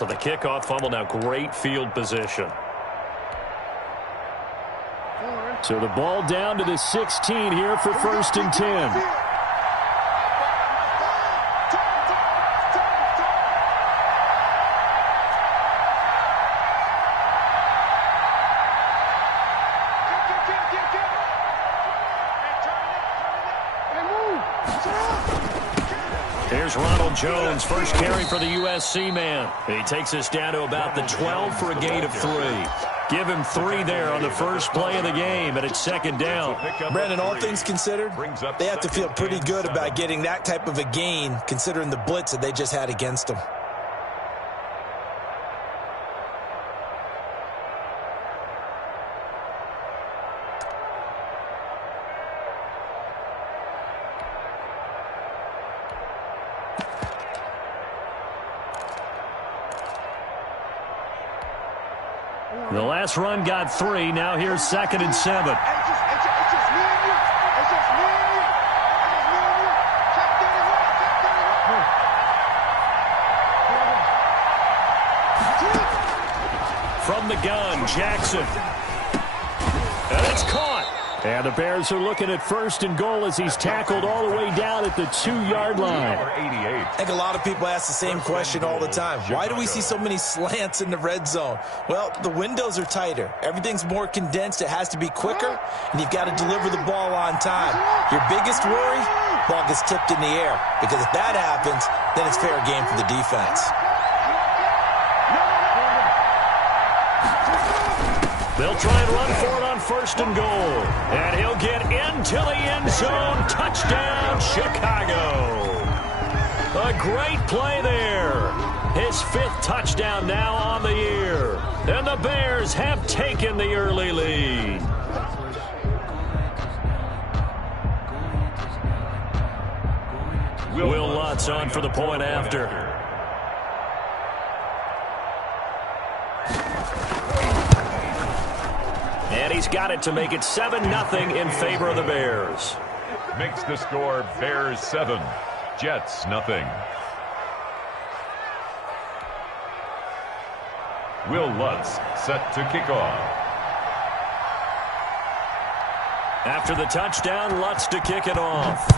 For the kickoff fumble, now great field position. So the ball down to the 16 here for 1st and 10. Here's Ronald Jones, first carry for the USC man. He takes us down to about the 12 for a gain of 3. Give him 3 there on the first play of the game, and it's 2nd down. Brandon, all things considered, they have to feel pretty good about getting that type of a gain, considering the blitz that they just had against them. The last run got 3. Now here's 2nd and 7. From the gun, Jackson. And it's caught. And the Bears are looking at 1st and goal as he's tackled all the way down at the 2-yard line. I think a lot of people ask the same question all the time. Why do we see so many slants in the red zone? Well, the windows are tighter. Everything's more condensed. It has to be quicker, and you've got to deliver the ball on time. Your biggest worry, ball gets tipped in the air. Because if that happens, then it's fair game for the defense. They'll try and run for it on 1st and goal. And he'll get into the end zone. Touchdown, Chicago. A great play there. His 5th touchdown now on the year. And the Bears have taken the early lead. Will Lutz on for the point after. And he's got it to make it 7-0 in favor of the Bears. Makes the score Bears 7, Jets nothing. Will Lutz set to kick off. After the touchdown, Lutz to kick it off.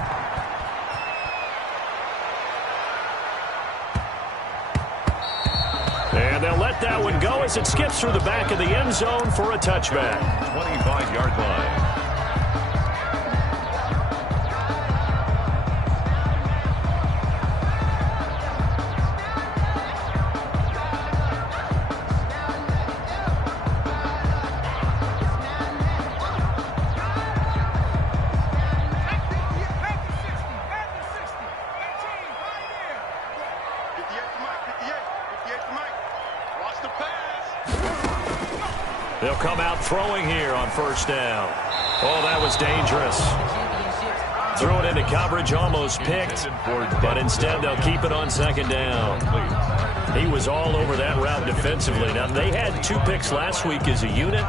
And they'll let that one go as it skips through the back of the end zone for a touchback. 25-yard line. They'll come out throwing here on 1st down. Oh, that was dangerous. Threw it into coverage, almost picked, but instead they'll keep it on 2nd down. He was all over that route defensively. Now, they had 2 picks last week as a unit.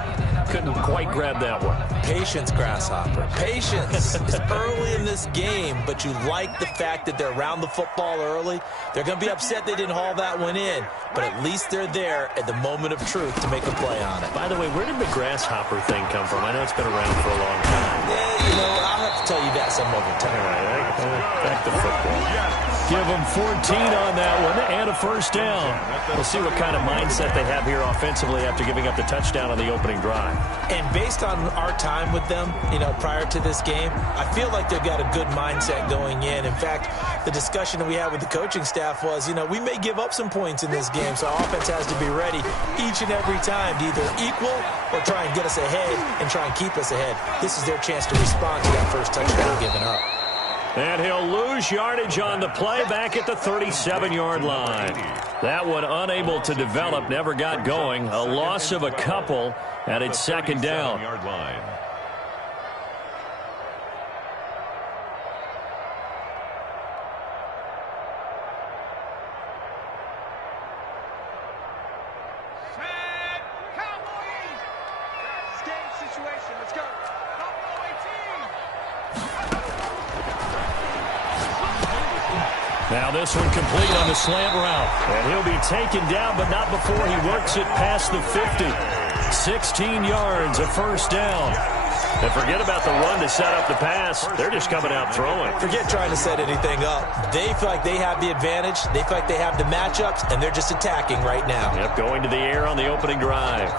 Couldn't quite grab that one. Patience, Grasshopper. Patience. It's early in this game, but you like the fact that they're around the football early. They're going to be upset they didn't haul that one in, but at least they're there at the moment of truth to make a play on it. By the way, where did the Grasshopper thing come from? I know it's been around for a long time. Yeah, you know, I'll have to tell you that some other time. All right, back to football. Give them 14 on that one and a 1st down. We'll see what kind of mindset they have here offensively after giving up the touchdown on the opening drive. And based on our time with them, you know, prior to this game, I feel like they've got a good mindset going in. In fact, the discussion that we had with the coaching staff was, you know, we may give up some points in this game, so our offense has to be ready each and every time to either equal or try and get us ahead and try and keep us ahead. This is their chance to respond to that first touchdown given up. And he'll lose yardage on the play back at the 37-yard line. That one unable to develop, never got going. A loss of a couple, and it's 2nd down. Now this one complete on the slant route. And he'll be taken down, but not before he works it past the 50. 16 yards, a first down. And forget about the run to set up the pass. They're just coming out throwing. Forget trying to set anything up. They feel like they have the advantage. They feel like they have the matchups, and they're just attacking right now. Yep, going to the air on the opening drive.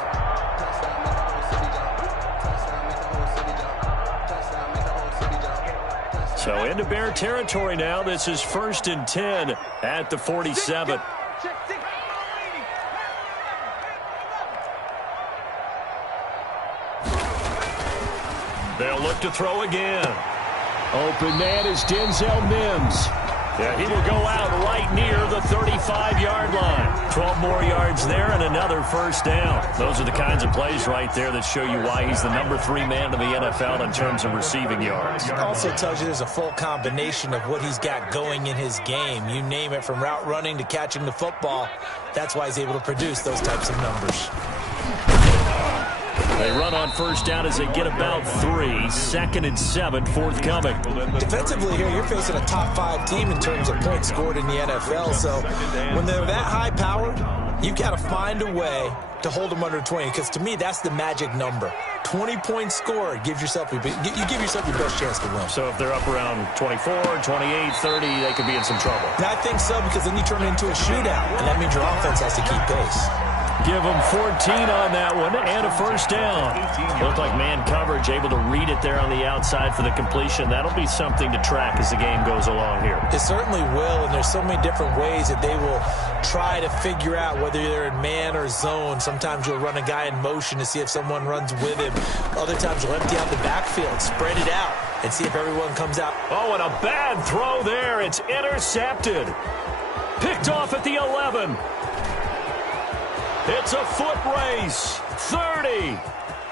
So into Bear territory now. This is 1st and 10 at the 47. They'll look to throw again. Open man is Denzel Mims. Yeah, he will go out right near the 35-yard line. 12 more yards there and another first down. Those are the kinds of plays right there that show you why he's the number 3 man in the NFL in terms of receiving yards. It also tells you there's a full combination of what he's got going in his game. You name it, from route running to catching the football. That's why he's able to produce those types of numbers. They run on first down as they get about 3. 2nd and 7 forthcoming. Defensively here, you're facing a top 5 team in terms of points scored in the NFL. So when they're that high powered, you've got to find a way to hold them under 20. Because to me, that's the magic number. 20 points scored gives yourself you give yourself your best chance to win. So if they're up around 24, 28, 30, they could be in some trouble. And I think so, because then you turn it into a shootout, and that means your offense has to keep pace. Give them 14 on that one and a first down. Looked like man coverage, able to read it there on the outside for the completion. That'll be something to track as the game goes along here. It certainly will, and there's so many different ways that they will try to figure out whether they're in man or zone. Sometimes you'll run a guy in motion to see if someone runs with him. Other times you'll empty out the backfield, spread it out, and see if everyone comes out. Oh, and a bad throw there. It's intercepted. Picked off at the 11. It's a foot race. 30,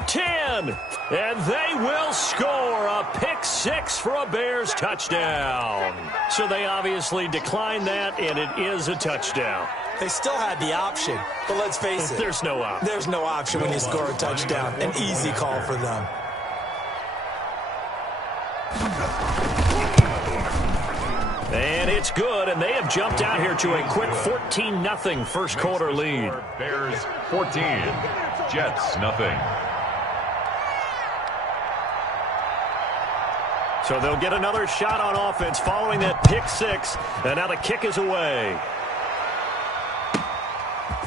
10, and they will score a pick 6 for a Bears touchdown. So they obviously declined that, and it is a touchdown. They still had the option, but let's face it. There's no option. There's no option when you score a touchdown. An easy call for them. And it's good, and they have jumped out here to a quick 14-0 first quarter lead. Bears 14, Jets nothing. So they'll get another shot on offense following that pick 6, and now the kick is away.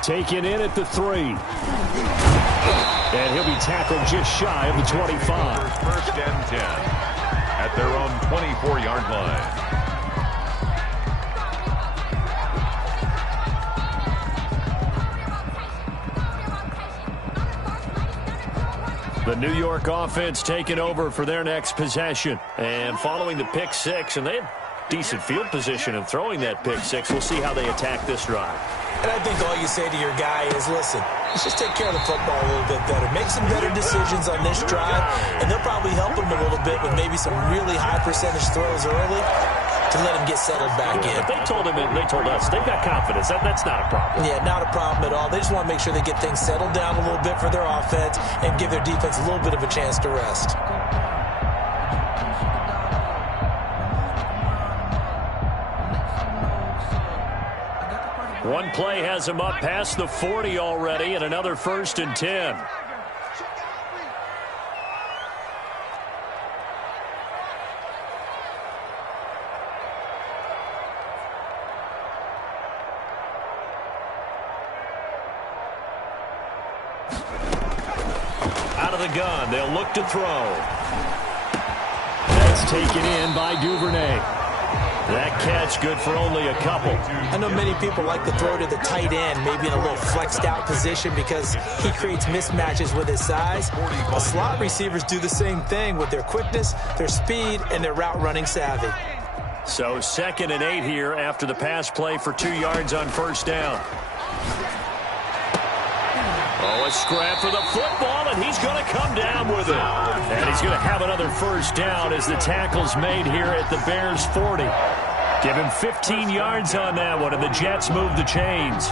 Taken in at the 3. And he'll be tackled just shy of the 25. First and 10 at their own 24-yard line. The New York offense taking over for their next possession. And following the pick 6, and they had decent field position in throwing that pick 6. We'll see how they attack this drive. And I think all you say to your guy is, listen, let's just take care of the football a little bit better. Make some better decisions on this drive, and they'll probably help him a little bit with maybe some really high percentage throws early to let him get settled back in. If they told him and they told us, they've got confidence. That's not a problem. Yeah, not a problem at all. They just want to make sure they get things settled down a little bit for their offense and give their defense a little bit of a chance to rest. One play has him up past the 40 already, and another 1st and 10. Out of the gun, they'll look to throw. That's taken in by Duvernay. That catch good for only a couple. I know many people like to throw to the tight end, maybe in a little flexed out position because he creates mismatches with his size. But slot receivers do the same thing with their quickness, their speed, and their route running savvy. So 2nd and 8 here after the pass play for 2 yards on first down. Oh, a scrap for the football, and he's going to come down with it. And he's going to have another first down as the tackle's made here at the Bears' 40. Give him 15 yards on that one, and the Jets move the chains.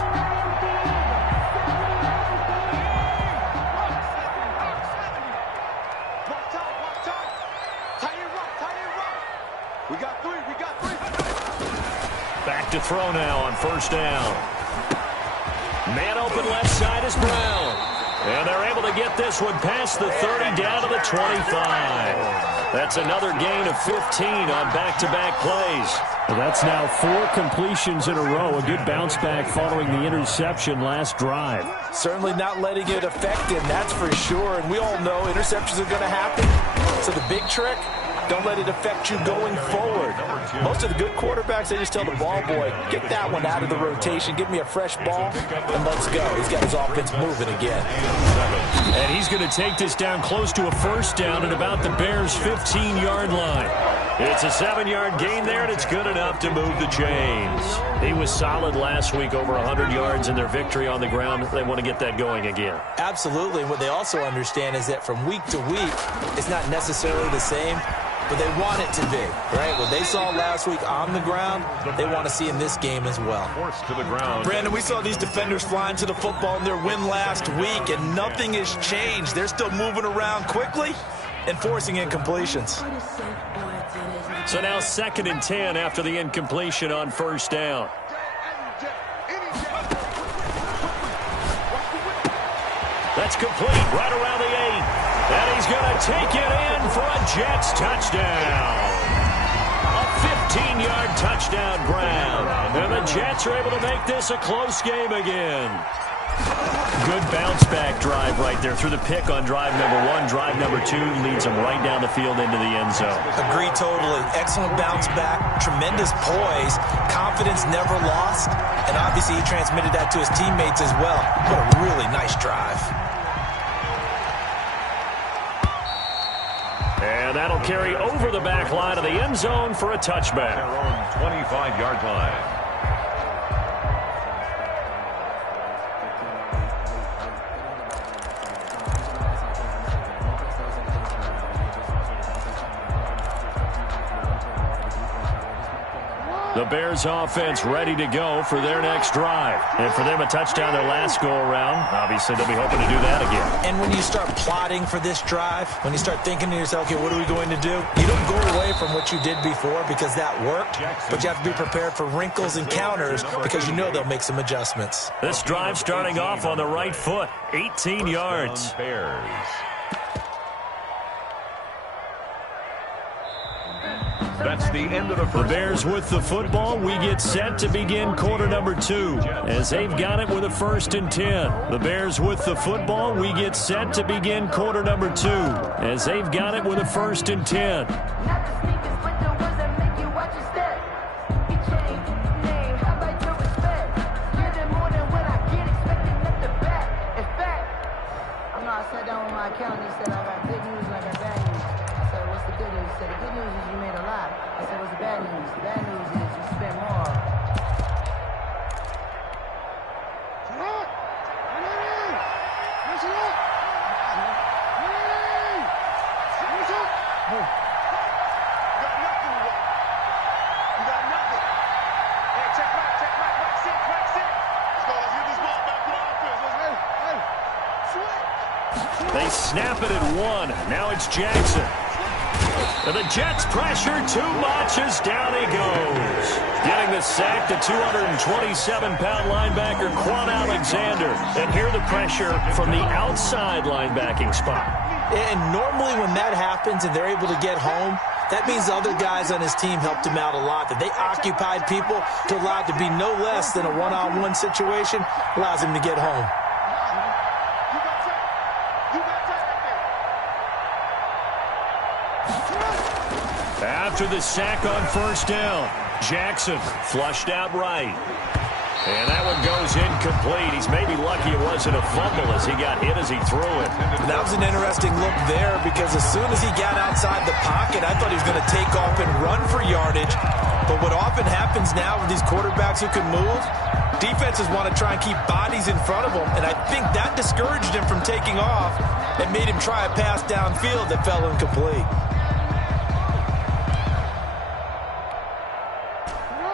throw now on first down. Man open left side is Brown. And they're able to get this one past the 30 down to the 25. That's another gain of 15 on back-to-back plays. Well, that's now 4 completions in a row. A good bounce back following the interception last drive. Certainly not letting it affect him, that's for sure. And we all know interceptions are going to happen. So the big trick, don't let it affect you going forward. Most of the good quarterbacks, they just tell the ball boy, get that one out of the rotation, give me a fresh ball, and let's go. He's got his offense moving again. And he's going to take this down close to a first down at about the Bears' 15-yard line. It's a 7-yard gain there, and it's good enough to move the chains. He was solid last week, over 100 yards in their victory on the ground. They want to get that going again. Absolutely. What they also understand is that from week to week, it's not necessarily the same, but they want it to be, right? What they saw last week on the ground, they want to see in this game as well. Forced to the ground. Brandon, we saw these defenders flying to the football in their win last week, and nothing has changed. They're still moving around quickly and forcing incompletions. So now 2nd and 10 after the incompletion on first down. That's complete right around the 8. And he's going to take it in for a Jets touchdown. A 15-yard touchdown, Brown. And the Jets are able to make this a close game again. Good bounce-back drive right there through the pick on drive number 1. Drive number 2 leads them right down the field into the end zone. Agree totally. Excellent bounce back, tremendous poise, confidence never lost, and obviously he transmitted that to his teammates as well. What a really nice drive. And that'll carry over the back line of the end zone for a touchback. Their own 25-yard line. The Bears offense ready to go for their next drive. And for them, a touchdown their last go-around. Obviously, they'll be hoping to do that again. And when you start plotting for this drive, when you start thinking to yourself, okay, what are we going to do? You don't go away from what you did before because that worked, but you have to be prepared for wrinkles and counters because you know they'll make some adjustments. This drive starting off on the right foot, 18 yards. Bears. That's the end of the first. The Bears with the football. We get set to begin quarter number 2 as they've got it with a 1st and 10. The Bears with the football. We get set to begin quarter number 2 as they've got it with a 1st and 10. They snap it at 1. Now it's Jackson. And the Jets pressure too much as down he goes. Getting the sack, the 227-pound linebacker, Quan Alexander. And here the pressure from the outside linebacking spot. And normally when that happens and they're able to get home, that means the other guys on his team helped him out a lot. That they occupied people to allow it to be no less than a one-on-one situation, allows him to get home. After the sack on first down, Jackson flushed out right. And that one goes incomplete. He's maybe lucky it wasn't a fumble as he got hit as he threw it. That was an interesting look there because as soon as he got outside the pocket, I thought he was going to take off and run for yardage. But what often happens now with these quarterbacks who can move, defenses want to try and keep bodies in front of them. And I think that discouraged him from taking off and made him try a pass downfield that fell incomplete.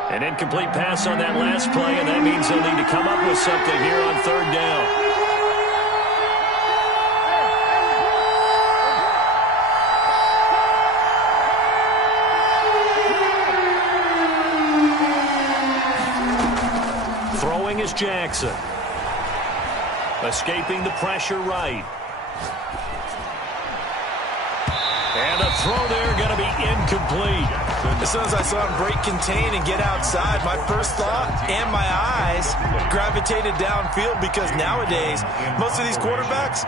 An incomplete pass on that last play, and that means they'll need to come up with something here on third down. Jackson. Escaping the pressure right. And a throw there going to be incomplete. As soon as I saw him break contain and get outside, my first thought and my eyes gravitated downfield, because nowadays, most of these quarterbacks,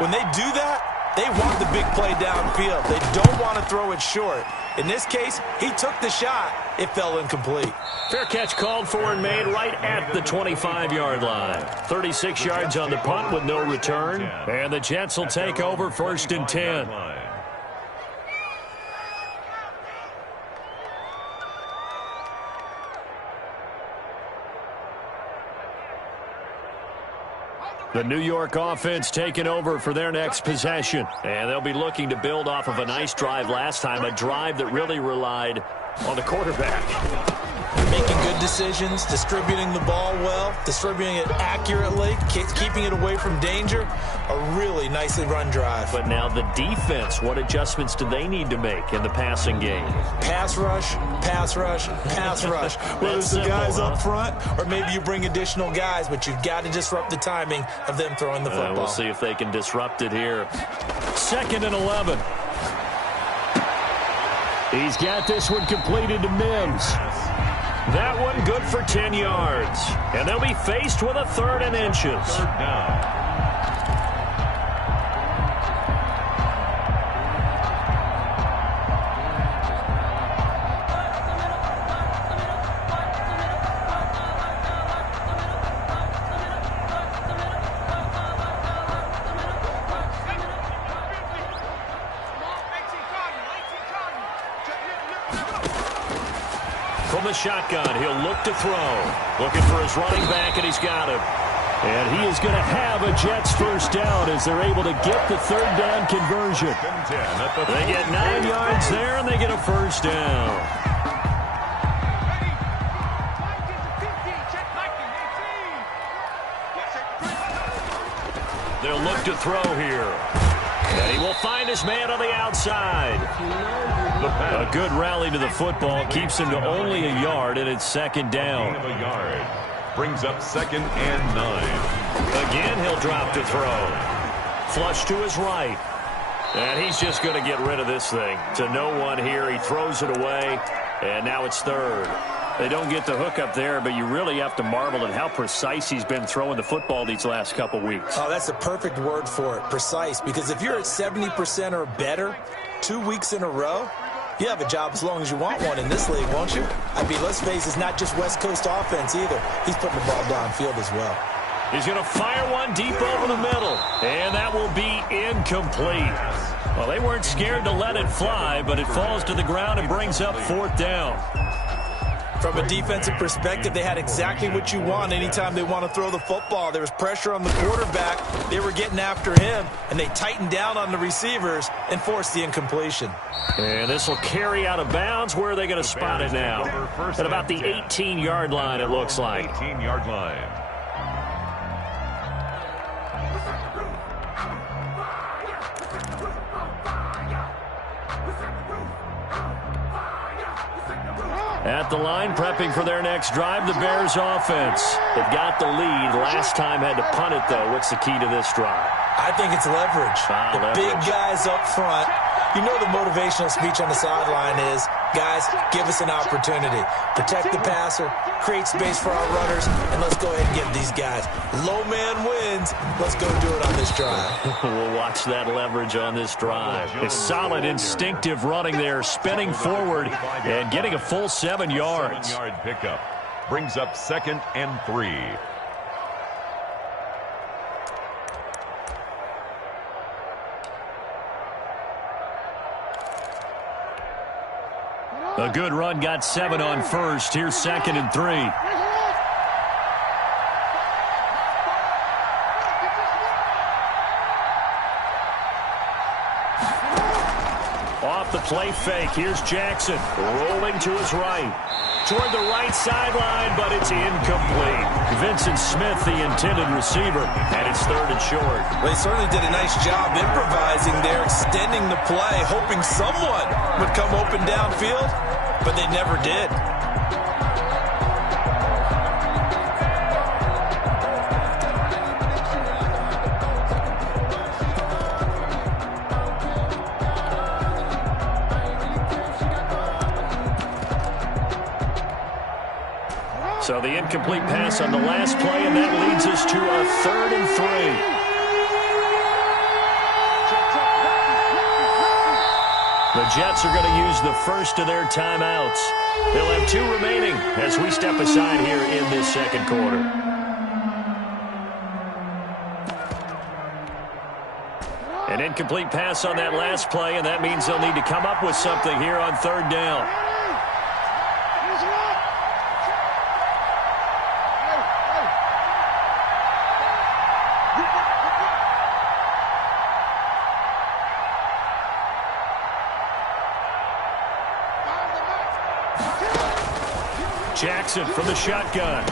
when they do that, they want the big play downfield. They don't want to throw it short. In this case, he took the shot. It fell incomplete. Fair catch called for and made right at the 25-yard line. 36 yards on the punt with no return. And the Jets will take over 1st and 10. The New York offense taking over for their next possession. And they'll be looking to build off of a nice drive last time, a drive that really relied on the quarterback. Making good decisions, distributing the ball well, distributing it accurately, keeping it away from danger. A really nicely run drive. But now the defense, what adjustments do they need to make in the passing game? Pass rush, pass rush, pass rush. Whether it's the guys up front or maybe you bring additional guys, but you've got to disrupt the timing of them throwing the football. We'll see if they can disrupt it here. 2nd and 11. He's got this one completed to Mims. That one good for 10 yards. And they'll be faced with a 3rd and inches. 3rd down. From the shotgun, he'll look to throw. Looking for his running back, and he's got him. And he is going to have a Jets 1st down as they're able to get the 3rd down conversion. They get 9 yards there, and they get a 1st down. They'll look to throw here. And he will find his man on the outside. A good rally to the football keeps him to only a yard, and it's 2nd down. A yard. Brings up 2nd and 9. Again, he'll drop to throw. Flush to his right. And he's just going to get rid of this thing. To no one here. He throws it away, and now it's 3rd. They don't get the hook up there, but you really have to marvel at how precise he's been throwing the football these last couple weeks. Oh, that's the perfect word for it, precise. Because if you're at 70% or better 2 weeks in a row, you have a job as long as you want one in this league, won't you? I mean, let's face it, it's not just West Coast offense either. He's putting the ball downfield as well. He's going to fire one deep over the middle, and that will be incomplete. Well, they weren't scared to let it fly, but it falls to the ground and brings up 4th down. From a defensive perspective, they had exactly what you want anytime they want to throw the football. There was pressure on the quarterback. They were getting after him, and they tightened down on the receivers and forced the incompletion. And this will carry out of bounds. Where are they going to spot it now? At about the 18-yard line, it looks like. 18-yard line. At the line, prepping for their next drive, the Bears offense. They've got the lead. Last time had to punt it, though. What's the key to this drive? I think it's leverage. Big guys up front. You know the motivational speech on the sideline is, guys, give us an opportunity. Protect the passer, create space for our runners, and let's go ahead and get these guys. Low man wins. Let's go do it on this drive. We'll watch that leverage on this drive. A solid instinctive running there, spinning forward and getting a full 7 yards. 7-yard pickup. Brings up 2nd and 3. A good run, got 7 on 1st. Here's 2nd and 3. Off the play fake. Here's Jackson rolling to his right. Toward the right sideline, but it's incomplete. Vincent Smith, the intended receiver, and it's 3rd and short. Well, he certainly did a nice job improvising there, extending the play, hoping someone would come open downfield, but they never did. So the incomplete pass on the last play, and that leads us to a 3rd and 3. The Jets are going to use the first of their timeouts. They'll have 2 remaining as we step aside here in this second quarter. An incomplete pass on that last play, and that means they'll need to come up with something here on 3rd down. Jackson from the shotgun.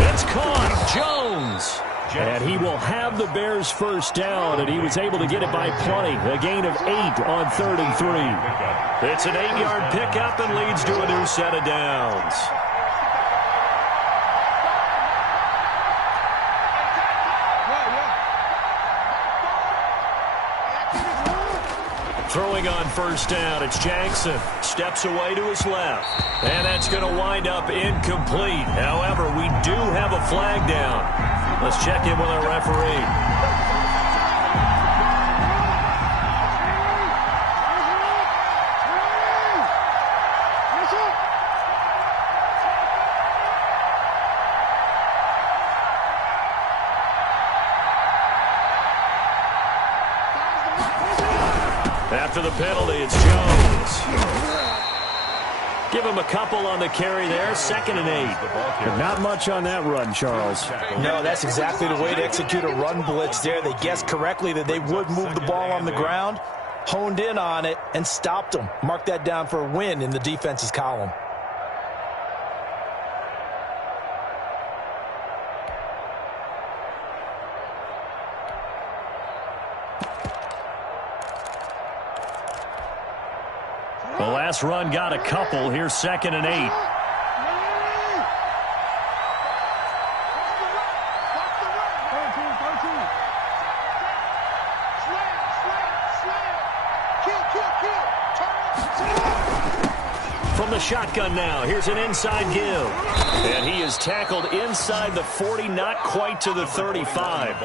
That's caught. Jones. And he will have the Bears' first down, and he was able to get it by plenty. A gain of 8 on 3rd and 3. It's an 8-yard pickup and leads to a new set of downs. Throwing on 1st down, it's Jackson. Steps away to his left. And that's going to wind up incomplete. However, we do have a flag down. Let's check in with our referee. After the penalty, it's Jones. Give him a couple on the carry there. 2nd and 8. Not much on that run, Charles. No, that's exactly the way to execute a run blitz there. They guessed correctly that they would move the ball on the ground, honed in on it, and stopped them. Mark that down for a win in the defense's column. The last run got a couple. Here's 2nd and 8. From the shotgun now, here's an inside give. And he is tackled inside the 40, not quite to the 35.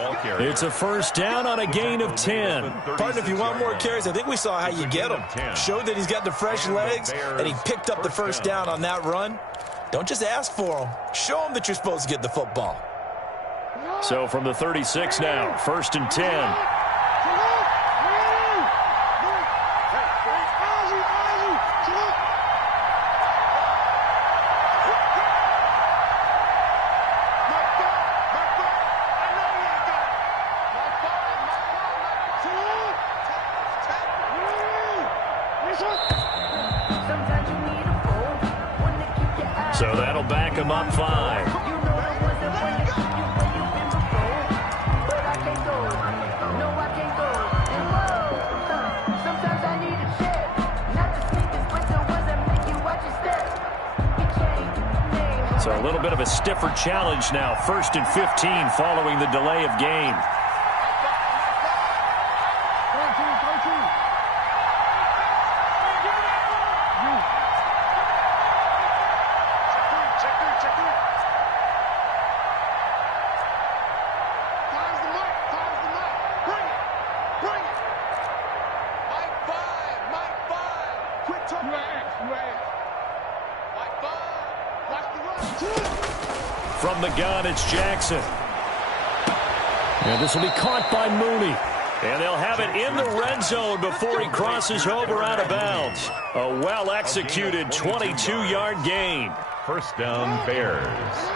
It's a 1st down on a gain of 10. Partner, if you want more carries, I think we saw how you get him. Showed that he's got the fresh legs, and he picked up the 1st down on that run. Don't just ask for him. Show him that you're supposed to get the football. So from the 36 now, 1st and 10. So that'll back him up 5. So a little bit of a stiffer challenge now. 1st and 15 following the delay of game. From the gun, it's Jackson. And this will be caught by Mooney. And they'll have it in the red zone before he crosses over out of bounds. A well-executed 22-yard gain. 1st down, Bears.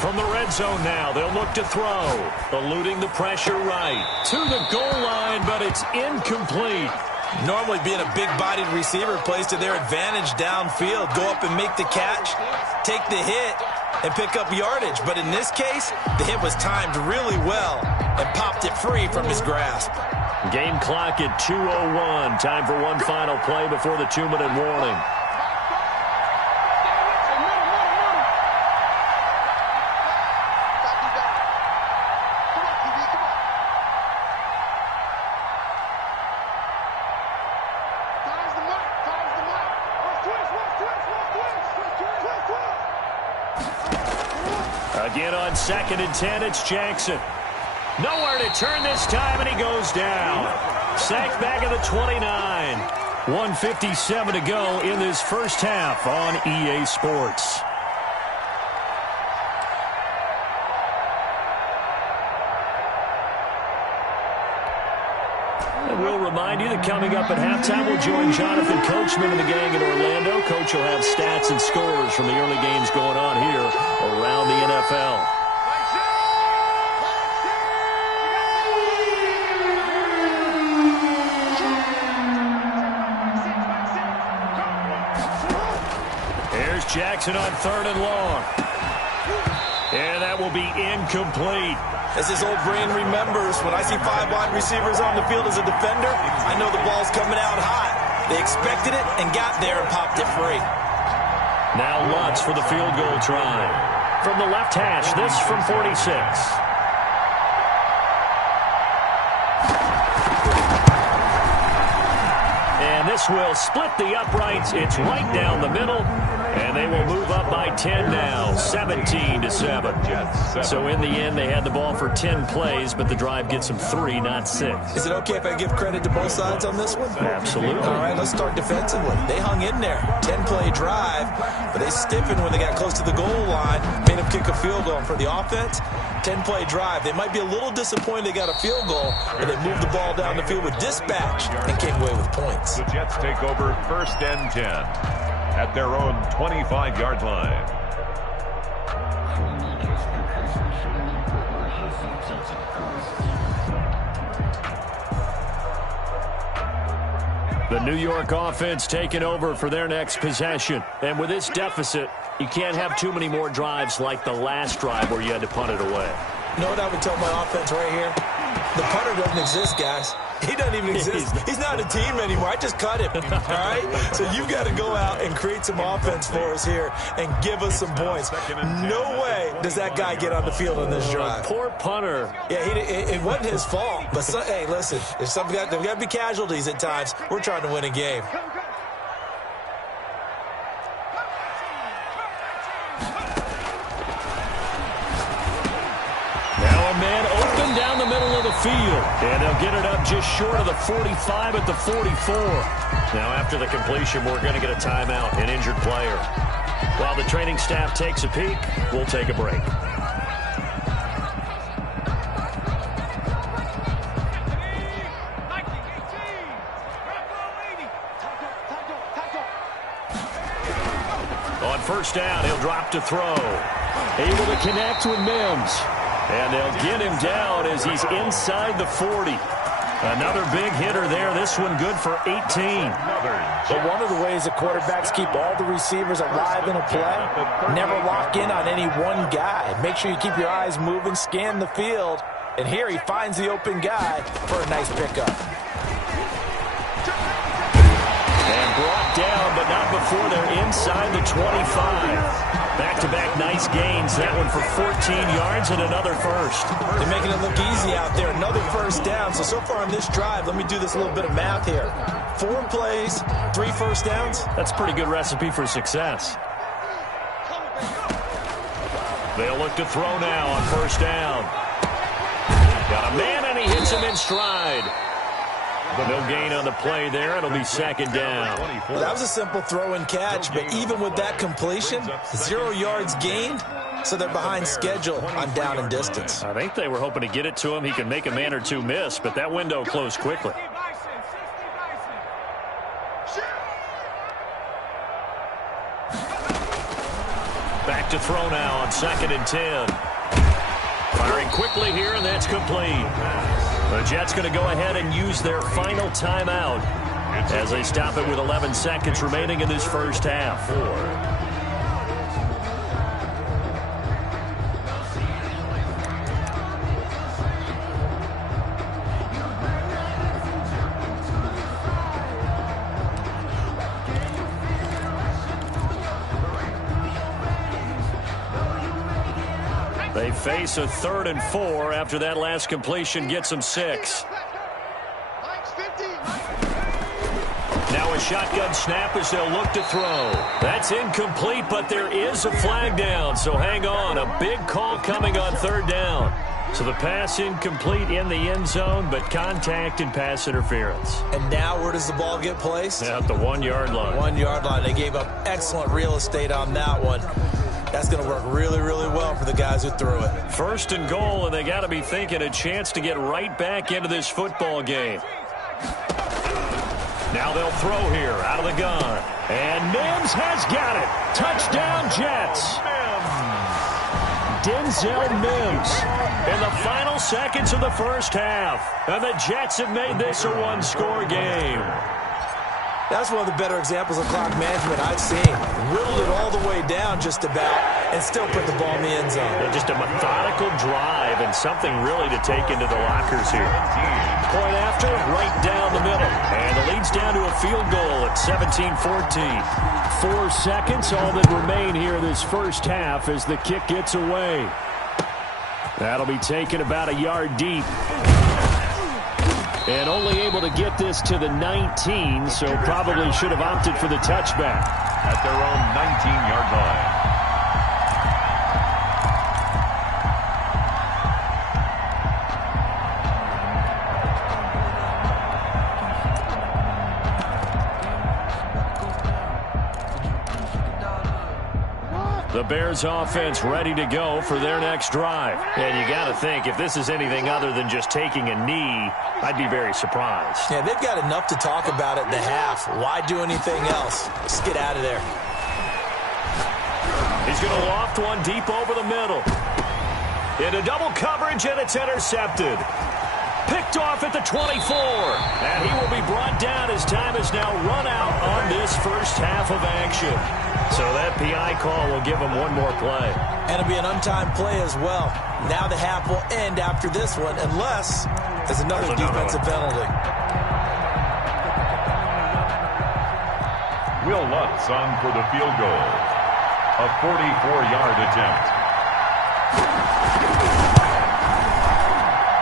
From the red zone now, they'll look to throw. Eluding the pressure right. To the goal line, but it's incomplete. Normally being a big-bodied receiver plays to their advantage downfield. Go up and make the catch, take the hit, and pick up yardage. But in this case, the hit was timed really well and popped it free from his grasp. Game clock at 2:01. Time for one final play before the 2-minute warning. Again on 2nd and 10, it's Jackson. Nowhere to turn this time, and he goes down. Sacked back at the 29. 1:57 to go in this first half on EA Sports. And we'll remind you that coming up at halftime, we'll join Jonathan Coachman and the gang in Orlando. Coach will have stats and scores from the early games going on here around the NFL. Here's Jackson on 3rd and long. And that will be incomplete. As his old brain remembers, when I see 5 wide receivers on the field as a defender, I know the ball's coming out hot. They expected it and got there and popped it free. Now Lutz for the field goal try. From the left hash, this from 46. And this will split the uprights. It's right down the middle. And they will move up by 10 now, 17-7. So in the end, they had the ball for 10 plays, but the drive gets them 3, not 6. Is it okay if I give credit to both sides on this one? Absolutely. All right, let's start defensively. They hung in there. 10-play drive, but they stiffened when they got close to the goal line, made them kick a field goal. And for the offense, 10-play drive. They might be a little disappointed they got a field goal, but they moved the ball down the field with dispatch and came away with points. The Jets take over 1st and 10 at their own 25-yard line. The New York offense taking over for their next possession. And with this deficit, you can't have too many more drives like the last drive where you had to punt it away. You know what I would tell my offense right here? The punter doesn't exist, guys. He doesn't even exist. He's not a team anymore. I just cut him, all right? So you got to go out and create some offense for us here and give us some points. No way does that guy get on the field on this drive. Poor punter. Yeah, it wasn't his fault. But, hey, listen, there's got to be casualties at times. We're trying to win a game. Man open down the middle of the field. And they'll get it up just short of the 45 at the 44. Now after the completion, we're going to get a timeout, an injured player. While the training staff takes a peek, we'll take a break. On 1st down, he'll drop to throw. Able to connect with Mims. And they'll get him down as he's inside the 40. Another big hitter there. This one good for 18. But one of the ways the quarterbacks keep all the receivers alive in a play, never lock in on any one guy. Make sure you keep your eyes moving, scan the field. And here he finds the open guy for a nice pickup. And brought down, but not before they're inside the 25. Back-to-back nice gains. That one for 14 yards and another first. They're making it look easy out there. Another 1st down. So far on this drive, let me do this little bit of math here. 4 plays, 3 1st downs. That's a pretty good recipe for success. They'll look to throw now on 1st down. Got a man, and he hits him in stride. No gain on the play there. It'll be 2nd down. Well, that was a simple throw and catch, but even with that completion, 0 yards gained, so they're behind schedule on down and distance. I think they were hoping to get it to him. He could make a man or two miss, but that window closed quickly. Back to throw now on 2nd and 10. Firing quickly here, and that's complete. The Jets going to go ahead and use their final timeout as they stop it with 11 seconds remaining in this first half. They face a 3rd and 4 after that last completion gets them 6. Now a shotgun snap as they'll look to throw. That's incomplete, but there is a flag down, so hang on. A big call coming on third down. So the pass incomplete in the end zone, but contact and pass interference. And now where does the ball get placed? At the 1-yard line. 1-yard line. They gave up excellent real estate on that one. That's going to work really, really well for the guys who threw it. First and goal, and they got to be thinking a chance to get right back into this football game. Now they'll throw here out of the gun. And Mims has got it. Touchdown, Jets. Denzel Mims in the final seconds of the first half. And the Jets have made this a one-score game. That's one of the better examples of clock management I've seen. Whittled it all the way down just about and still put the ball in the end zone. Yeah, just a methodical drive and something really to take into the lockers here. Point after, right down the middle. And the lead's down to a field goal at 17-14. 4 seconds, all that remain here this first half as the kick gets away. That'll be taken about a yard deep. And only able to get this to the 19, so probably should have opted for the touchback. At their own 19-yard line. The Bears offense ready to go for their next drive. And you got to think, if this is anything other than just taking a knee, I'd be very surprised. Yeah, they've got enough to talk about at the half. Why do anything else? Just get out of there. He's going to loft one deep over the middle. Into double coverage, and it's intercepted. Picked off at the 24. And he will be brought down as time has now run out on this first half of action. So that PI call will give him one more play. And it'll be an untimed play as well. Now the half will end after this one, unless there's another defensive penalty. Will Lutz on for the field goal. A 44-yard attempt.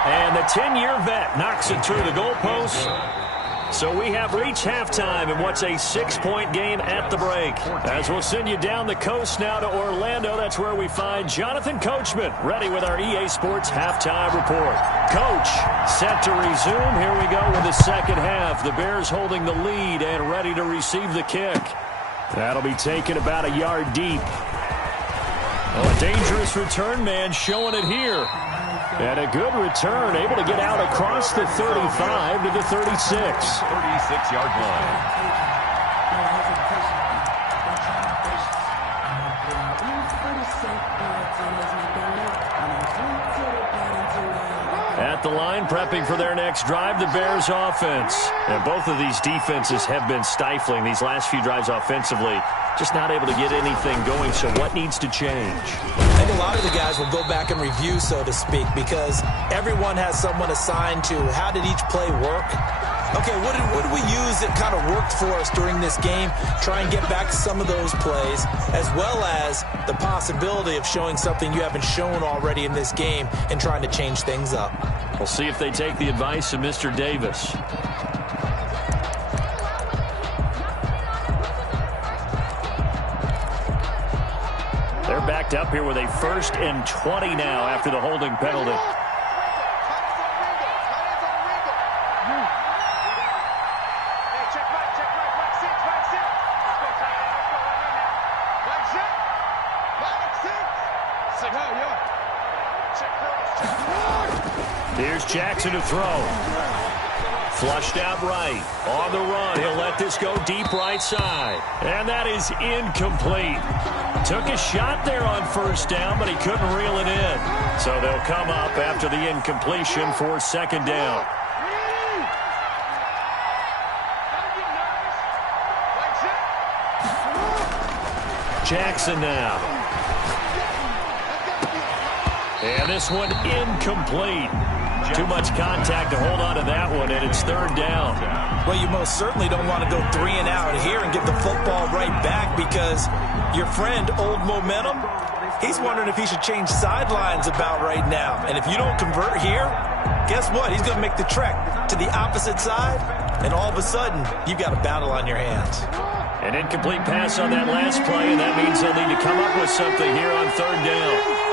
And the 10-year vet knocks it through the goalpost. So we have reached halftime in what's a 6-point game at the break. As we'll send you down the coast now to Orlando, that's where we find Jonathan Coachman, ready with our EA Sports halftime report. Coach, set to resume. Here we go with the second half. The Bears holding the lead and ready to receive the kick. That'll be taken about a yard deep. Oh, a dangerous return man showing it here. And a good return, able to get out across the 35 to the 36. 36-yard line. At the line, prepping for their next drive, the Bears offense. And both of these defenses have been stifling these last few drives offensively. Just not able to get anything going, so what needs to change? I think a lot of the guys will go back and review, so to speak, because everyone has someone assigned to how did each play work. Okay, what did we use that kind of worked for us during this game? Try and get back to some of those plays, as well as the possibility of showing something you haven't shown already in this game and trying to change things up. We'll see if they take the advice of Mr. Davis. They're backed up here with a 1st and 20 now after the holding penalty. Here's Jackson to throw. Flushed out right. On the run. He'll let this go deep right side. And that is incomplete. Took a shot there on first down, but he couldn't reel it in. So they'll come up after the incompletion for second down. Jackson now. And this one incomplete. Too much contact to hold on to that one, and it's third down. Well, you most certainly don't want to go 3 and out here and give the football right back, because your friend, Old Momentum, he's wondering if he should change sidelines about right now. And if you don't convert here, guess what? He's going to make the trek to the opposite side, and all of a sudden, you've got a battle on your hands. An incomplete pass on that last play, and that means they'll need to come up with something here on third down.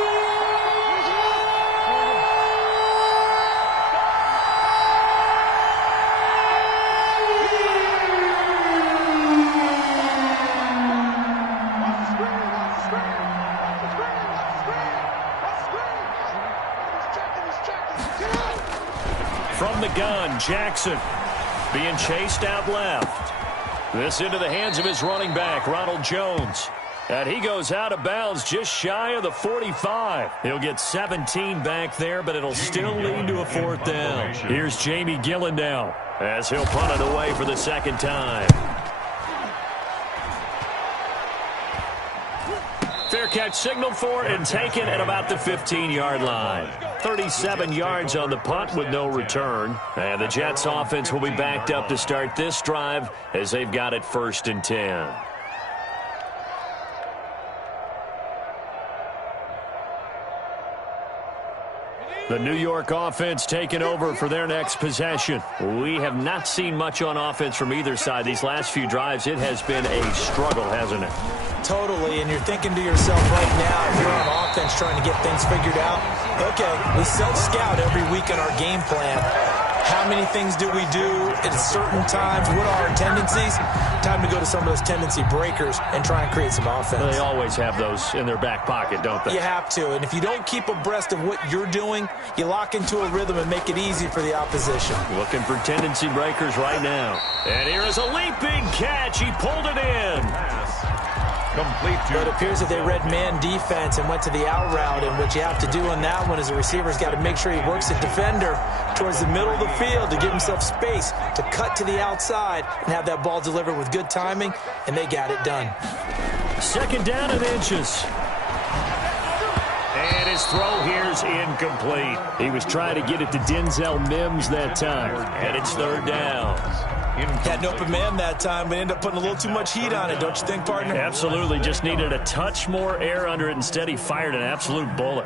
From the gun, Jackson being chased out left. This into the hands of his running back, Ronald Jones. And he goes out of bounds just shy of the 45. He'll get 17 back there, but it'll still lead to a fourth down. Here's Jamie Gillen now as he'll punt it away for the second time. Fair catch signaled for and taken at about the 15-yard line. 37 yards on the punt with no return. And the Jets offense will be backed up to start this drive as they've got it 1st and 10. The New York offense taking over for their next possession. We have not seen much on offense from either side. These last few drives, it has been a struggle, hasn't it? Totally, and you're thinking to yourself right now, if you're on offense trying to get things figured out, okay, we self-scout every week on our game plan. How many things do we do at certain times? What are our tendencies? Time to go to some of those tendency breakers and try and create some offense. Well, they always have those in their back pocket, don't they? You have to, and if you don't keep abreast of what you're doing, you lock into a rhythm and make it easy for the opposition. Looking for tendency breakers right now. And here is a leaping catch. He pulled it in. Complete to. But it appears that they read man defense and went to the out route, and what you have to do on that one is the receiver's got to make sure he works the defender towards the middle of the field to give himself space to cut to the outside and have that ball delivered with good timing, and they got it done. 2nd down and inches. And his throw here's incomplete. He was trying to get it to Denzel Mims that time, and it's 3rd down. Had an open man that time, but ended up putting a little too much heat on it, don't you think, partner? Absolutely. Just needed a touch more air under it. Instead, he fired an absolute bullet.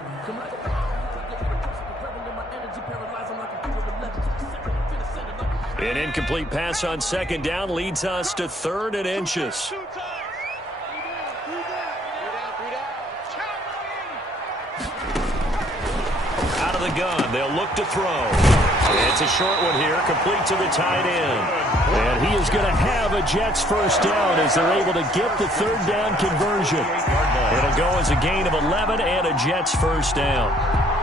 An incomplete pass on 2nd down leads us to 3rd and inches. Out of the gun, they'll look to throw. It's a short one here, complete to the tight end. And he is going to have a Jets 1st down as they're able to get the 3rd down conversion. It'll go as a gain of 11 and a Jets 1st down.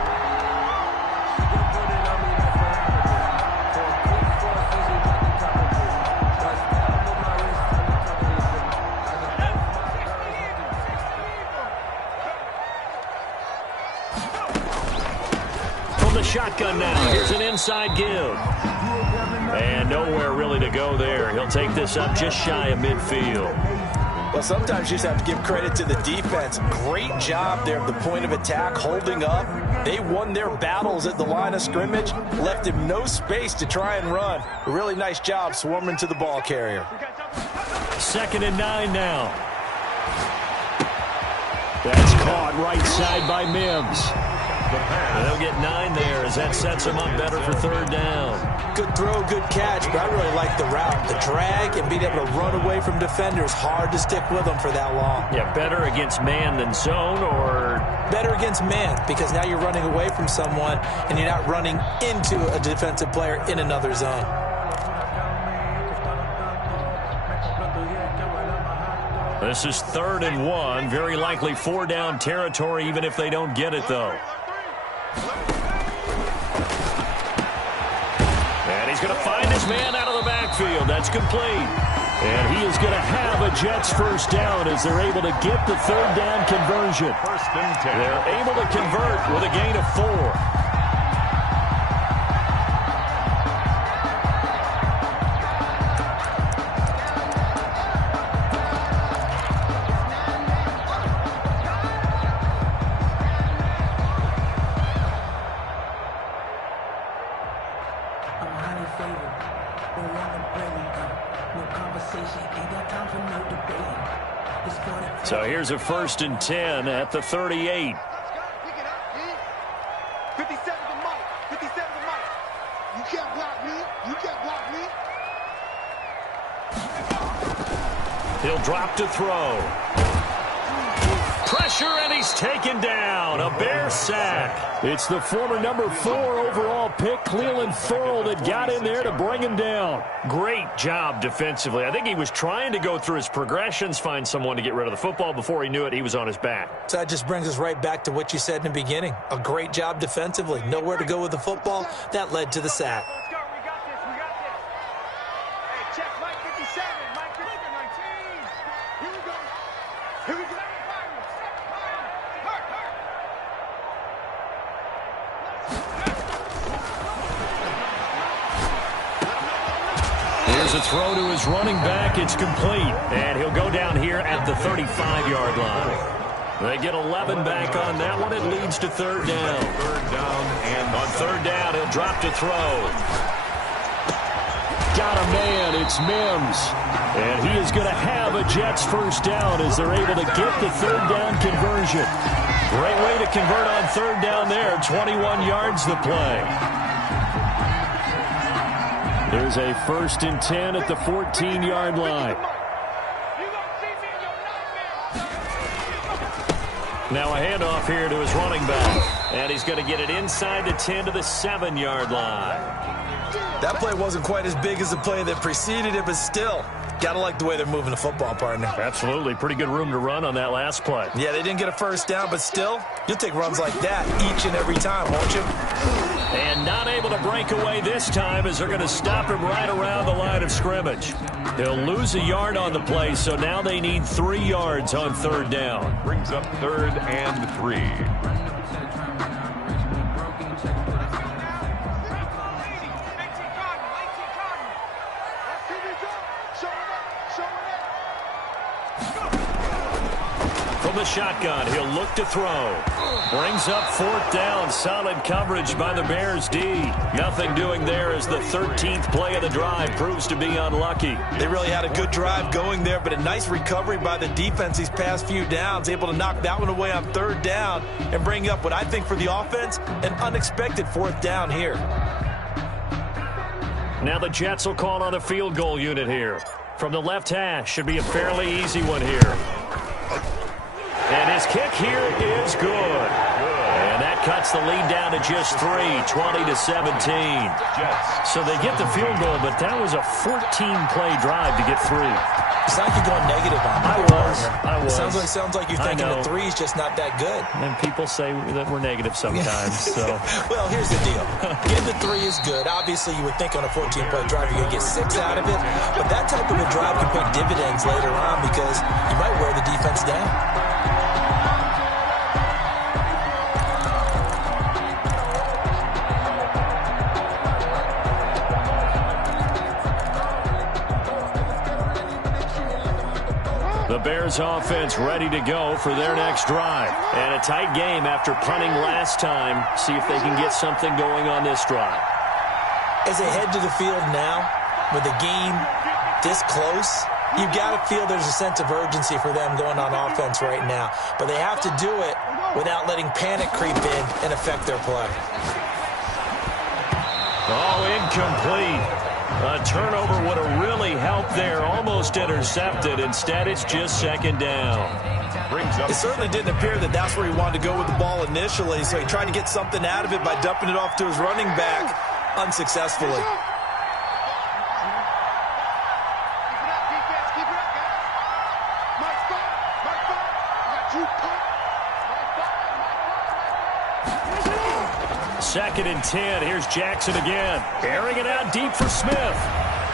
Shotgun now. Here's an inside give. And nowhere really to go there. He'll take this up just shy of midfield. Well, sometimes you just have to give credit to the defense. Great job there at the point of attack, holding up. They won their battles at the line of scrimmage, left him no space to try and run. A really nice job swarming to the ball carrier. 2nd and 9 now. That's caught right side by Mims. They'll get 9 there as that sets them up better for 3rd down. Good throw, good catch, but I really like the route. The drag and being able to run away from defenders, hard to stick with them for that long. Yeah, better against man than zone, or? Better against man, because now you're running away from someone and you're not running into a defensive player in another zone. This is 3rd and 1, very likely 4-down territory even if they don't get it, though. And he's going to find his man out of the backfield. That's complete. And he is going to have a Jets 1st down as they're able to get the 3rd down conversion. 1st and 10. They're able to convert with a gain of 4. So here's a 1st and 10 at the 38. 57 to Mike. You can't block me. You can't block me. He'll drop to throw. Pressure, and he's taken down. A Bear sack. It's the former number 4 overall pick, Cleveland Ferrell, that got in there to bring him down. Great job defensively. I think he was trying to go through his progressions, find someone to get rid of the football. Before he knew it, he was on his back. So that just brings us right back to what you said in the beginning. A great job defensively. Nowhere to go with the football. That led to the sack. Let's go. We got this. We got this. Hey, check Mike 57. Mike 19. Here we go. Here we go. Here's a throw to his running back. It's complete. And he'll go down here at the 35-yard line. They get 11 back on that one. It leads to third down. Third down, and On third down, he'll drop to throw. Got a man. It's Mims. And he is going to have a Jets first down as they're able to get the third down conversion. Great way to convert on third down there. 21 yards the play. There's a 1st and 10 at the 14-yard line. Now a handoff here to his running back. And he's going to get it inside the 10 to the 7-yard line. That play wasn't quite as big as the play that preceded it, but still, gotta like the way they're moving the football, partner. Absolutely. Pretty good room to run on that last play. Yeah, they didn't get a first down, but still, you'll take runs like that each and every time, won't you? And not able to break away this time as they're going to stop him right around the line of scrimmage. He'll lose a yard on the play, so now they need 3 yards on third down. brings up 3rd and 3. From the shotgun, he'll look to throw. Brings up 4th down. Solid coverage by the Bears D. Nothing doing there as the 13th play of the drive proves to be unlucky. They really had a good drive going there, but a nice recovery by the defense these past few downs, able to knock that one away on third down and bring up what I think for the offense, an unexpected 4th down here. Now the Jets will call on a field goal unit here. From the left hash, should be a fairly easy one here. And his kick here is good. And that cuts the lead down to just 3, 20 to 17. So they get the field goal, but that was a 14-play drive to get 3. It's like you're going negative on me. I was. Sounds like you're thinking the 3 is just not that good. And people say that we're negative sometimes. So, well, here's the deal. Getting the 3 is good. Obviously, you would think on a 14-play drive you're going to get 6 out of it. But that type of a drive can pay dividends later on because you might wear the defense down. the Bears offense ready to go for their next drive. And a tight game after punting last time. See if they can get something going on this drive. As they head to the field now, with the game this close, you've got to feel there's a sense of urgency for them going on offense right now. But they have to do it without letting panic creep in and affect their play. Oh, incomplete. A turnover would have really helped there. Almost intercepted. Instead, it's just second down. It certainly didn't appear that that's where he wanted to go with the ball initially, so he tried to get something out of it by dumping it off to his running back unsuccessfully. Second and 10. Here's Jackson again. Airing it out deep for Smith.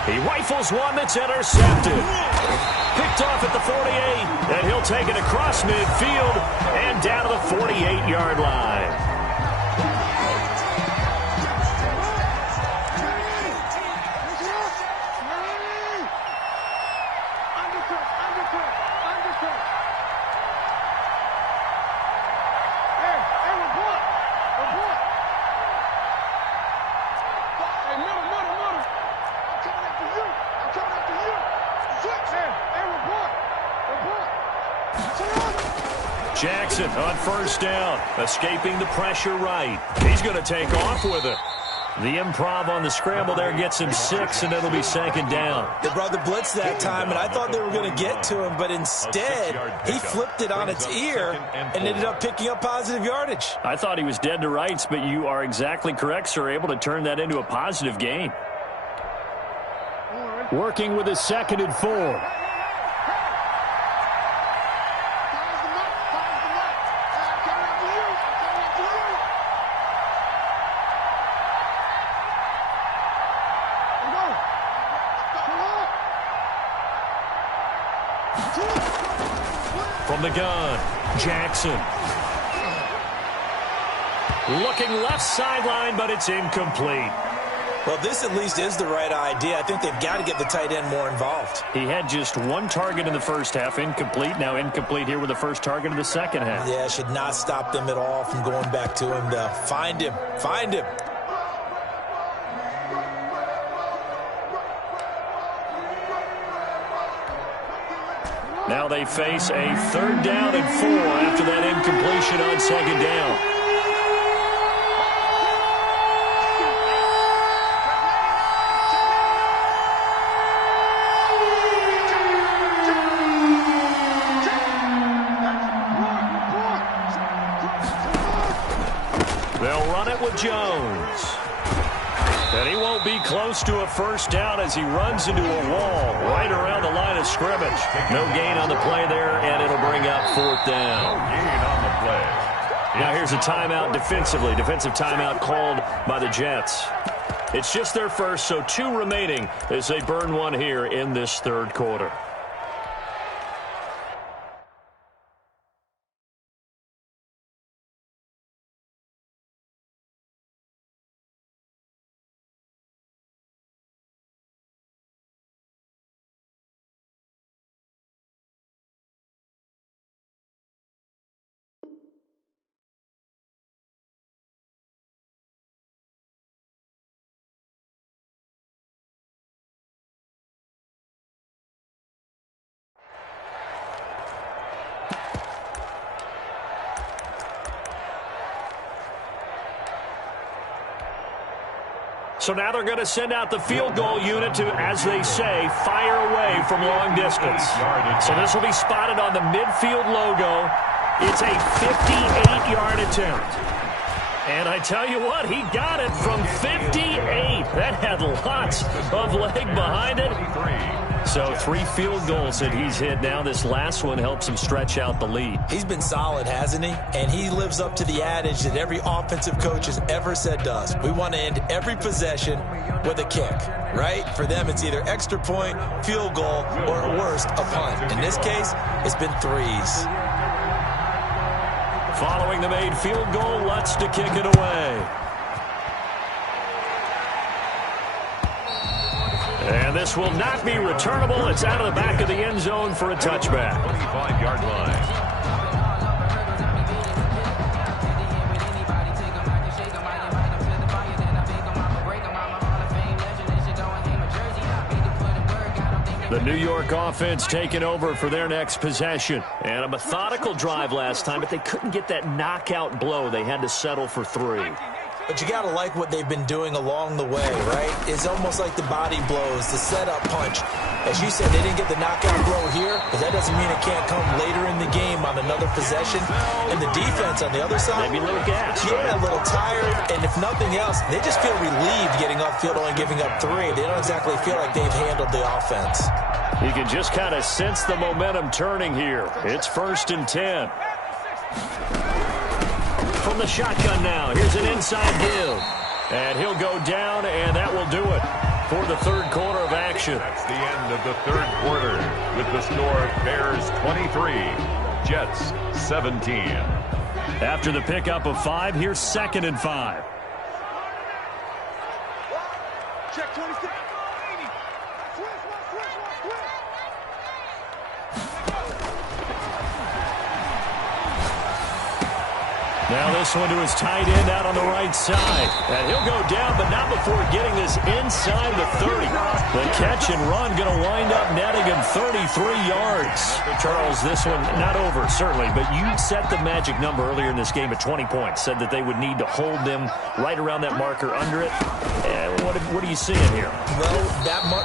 He rifles one that's intercepted. Picked off at the 48, and he'll take it across midfield and down to the 48-yard line. Jackson on first down, escaping the pressure right. He's going to take off with it. The improv on the scramble there gets him 6, and it'll be second down. They brought the blitz that time, and I thought they were going to get to him, but instead he flipped it on its ear and ended up picking up positive yardage. I thought he was dead to rights, but you are exactly correct, sir. Able to turn that into a positive gain. Working with a 2nd and 4. From the gun, Jackson. Looking left sideline, but it's incomplete. Well, this at least is the right idea. I think they've got to get the tight end more involved. He had just 1 target in the first half, incomplete. Now incomplete here with the first target in the second half. Yeah, should not stop them at all from going back to him, though. Find him. Find him. Now they face a 3rd down and 4 after that incompletion on 2nd down. They'll run it with Jones. And he won't be close to a first down as he runs into a wall right around the line of scrimmage. No gain on the play there, and it'll bring up 4th down. No gain on the play. Now here's a timeout defensively. Defensive timeout called by the Jets. It's just their first, so 2 remaining as they burn one here in this 3rd quarter. So now they're going to send out the field goal unit to, as they say, fire away from long distance. So this will be spotted on the midfield logo. It's a 58-yard attempt. And I tell you what, he got it from 58. That had lots of leg behind it. So 3 field goals that he's hit now. This last one helps him stretch out the lead. He's been solid, hasn't he? And he lives up to the adage that every offensive coach has ever said to us. We want to end every possession with a kick, right? For them, it's either extra point, field goal, or at worst, a punt. In this case, it's been 3s. Following the made field goal, Lutz to kick it away. And this will not be returnable. It's out of the back of the end zone for a touchback. 25-yard line. The New York offense taking over for their next possession. And a methodical drive last time, but they couldn't get that knockout blow. They had to settle for 3. But you got to like what they've been doing along the way, right? It's almost like the body blows, the setup punch. As you said, they didn't get the knockout blow here, but that doesn't mean it can't come later in the game on another possession. And the defense on the other side, maybe a little gassed. Yeah, a little tired. And if nothing else, they just feel relieved getting upfield, only giving up 3. They don't exactly feel like they've handled the offense. You can just kind of sense the momentum turning here. It's 1st and 10. From the shotgun now, here's an inside give. And he'll go down, and that will do it for the 3rd quarter of action. That's the end of the 3rd quarter with the score Bears 23, Jets 17. After the pickup of 5, here's 2nd and 5. Check 26. Now this one to his tight end out on the right side. And he'll go down, but not before getting this inside the 30. The catch and run going to wind up netting him 33 yards. Charles, this one not over, certainly, but you set the magic number earlier in this game at 20 points. Said that they would need to hold them right around that marker under it. What are you seeing here? Well,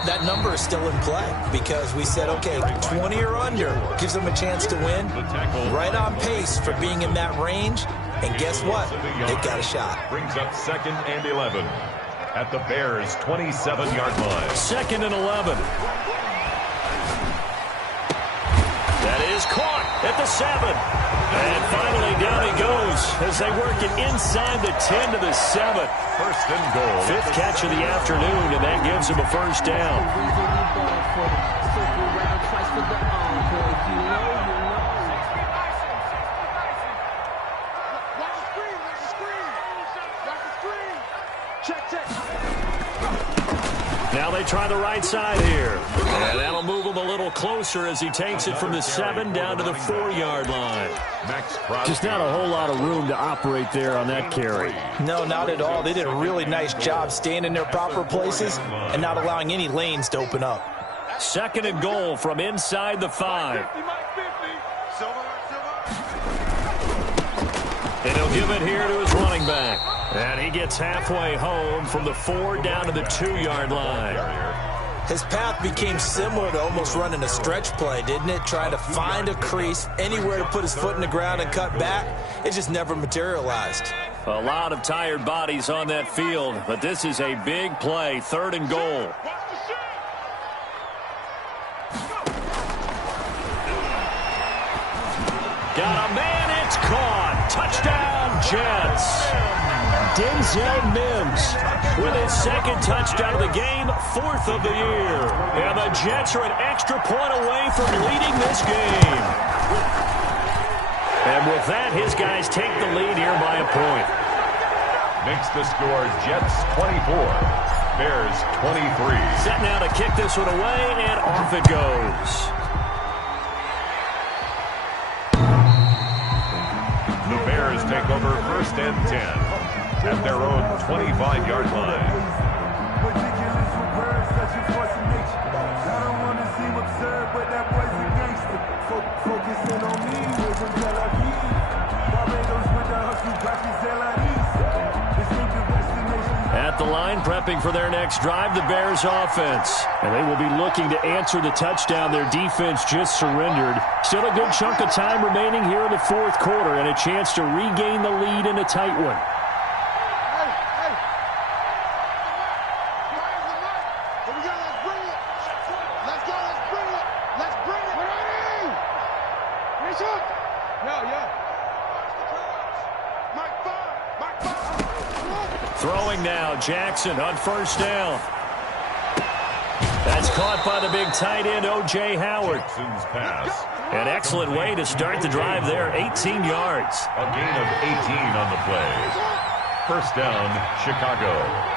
that number is still in play because we said, okay, 20 or under gives them a chance to win. Right on pace for being in that range. And guess what? They've got a shot. Brings up 2nd and 11 at the Bears' 27-yard line. 2nd and 11. That is caught at the 7. And finally down he goes as they work it inside the 10 to the 7. 1st and goal. 5th catch of the afternoon, and that gives him a first down. Now they try the right side here. And that'll move him a little closer as he takes it from the 7 down to the 4-yard line. Just not a whole lot of room to operate there on that carry. No, not at all. They did a really nice job staying in their proper places and not allowing any lanes to open up. 2nd and goal from inside the 5. And he'll give it here to his running back. And he gets halfway home from the 4 down to the 2-yard line. His path became similar to almost running a stretch play, didn't it? Trying to find a crease, anywhere to put his foot in the ground and cut back. It just never materialized. A lot of tired bodies on that field, but this is a big play, 3rd and goal. Got a man, it's caught. Touchdown, Jets. Denzel Mims with his 2nd touchdown of the game, 4th of the year. And the Jets are an extra point away from leading this game. And with that, his guys take the lead here by a point. Makes the score Jets 24, Bears 23. Set now to kick this one away, and off it goes. The Bears take over 1st and 10 at their own 25-yard line. Ridiculous with words such as force of nature. I don't want to seem absurd, but that boy's a gangster. Focusing on me wasn't Tel Aviv. Barbados with the hustle practice Distinctive destination. At the line, prepping for their next drive, the Bears offense. And they will be looking to answer the touchdown their defense just surrendered. Still a good chunk of time remaining here in the 4th quarter and a chance to regain the lead in a tight one. Throwing now, Jackson on 1st down. That's caught by the big tight end, O.J. Howard. Jackson's pass. An excellent way to start the drive there, 18 yards. A gain of 18 on the play. 1st down, Chicago.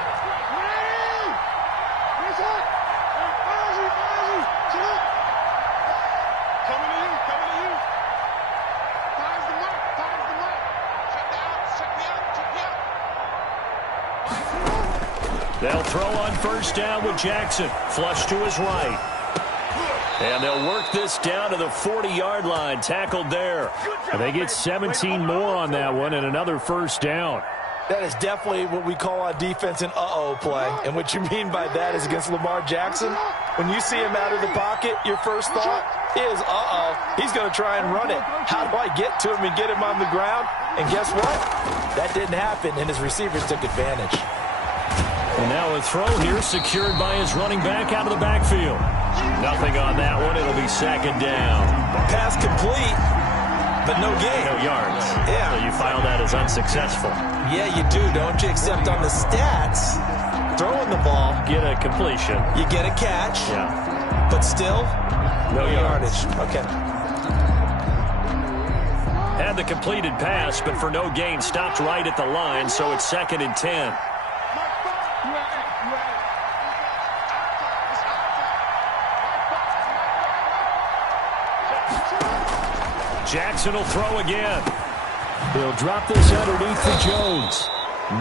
They'll throw on 1st down with Jackson. Flush to his right. And they'll work this down to the 40-yard line. Tackled there. And they get 17 more on that one and another 1st down. That is definitely what we call on defense an uh-oh play. And what you mean by that is against Lamar Jackson, when you see him out of the pocket, your first thought is, uh-oh, he's going to try and run it. How do I get to him and get him on the ground? And guess what? That didn't happen, and his receivers took advantage. And now a throw here secured by his running back out of the backfield. Nothing on that one. It'll be 2nd down. Pass complete, but no gain. No yards. Yeah. So you file that as unsuccessful. Yeah, you do, don't you? Except on the stats, throwing the ball, Get a completion. you get a catch, Yeah. but still, No yardage. Okay. Had the completed pass, but for no gain, stopped right at the line, so it's 2nd and 10. Jackson will throw again. He'll drop this underneath to Jones.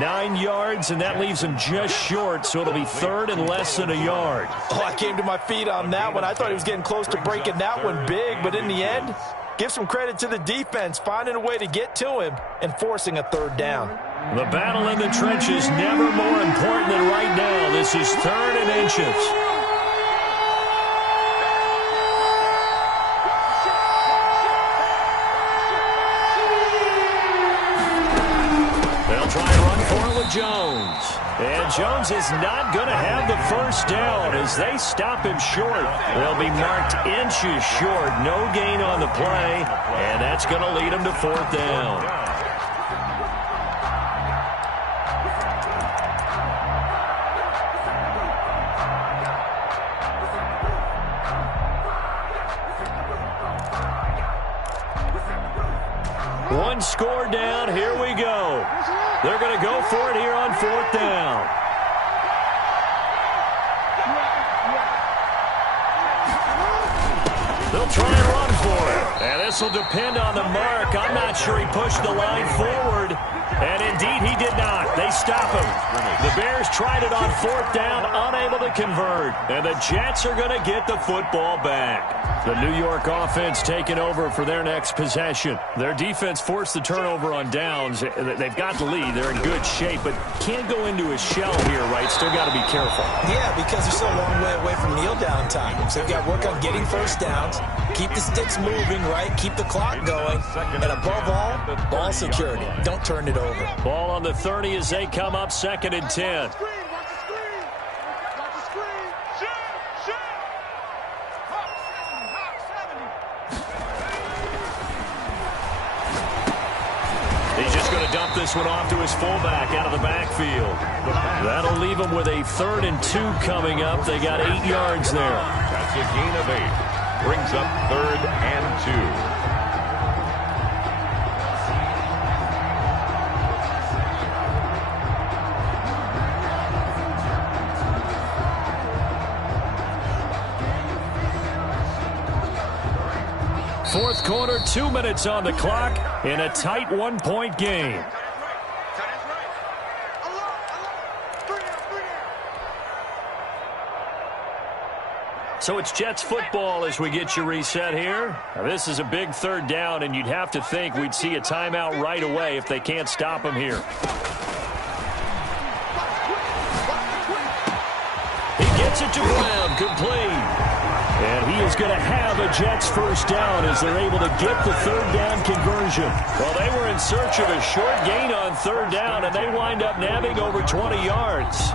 9 yards, and that leaves him just short, so it'll be third and less than a yard. Oh, I came to my feet on that one. I thought he was getting close to breaking that one big, but in the end, give some credit to the defense, finding a way to get to him and forcing a third down. The battle in the trenches never more important than right now. This is third and inches. Try and run for it with Jones. And Jones is not going to have the first down as they stop him short. They'll be marked inches short. No gain on the play, and that's going to lead him to fourth down. One score down. Here we go. They're going to go for it here on fourth down. They'll try and run for it. And this will depend on the mark. I'm not sure he pushed the line forward. And indeed, he did not. They stop him. The Bears tried it on fourth down, unable to convert. And the Jets are going to get the football back. The New York offense taking over for their next possession. Their defense forced the turnover on downs. They've got the lead. They're in good shape, but can't go into a shell here, right? Still got to be careful. Yeah, because they're still a long way away from kneel down time. So they've got to work on getting first downs, keep the sticks moving, right? Keep the clock going. And above all, ball security. Don't turn it over. Ball on the 30 as they come up second and 10. He's just going to dump this one off to his fullback out of the backfield. That'll leave him with a 3rd and 2 coming up. They got 8 yards there. That's a gain of 8. Brings up 3rd and 2. Fourth quarter, 2 minutes on the clock in a tight 1-point game. So it's Jets football as we get you reset here. Now this is a big third down, and you'd have to think we'd see a timeout right away if they can't stop him here. He gets it to Brown, complete. And he is going to have a Jets first down as they're able to get the third down conversion. Well, they were in search of a short gain on third down, and they wind up nabbing over 20 yards.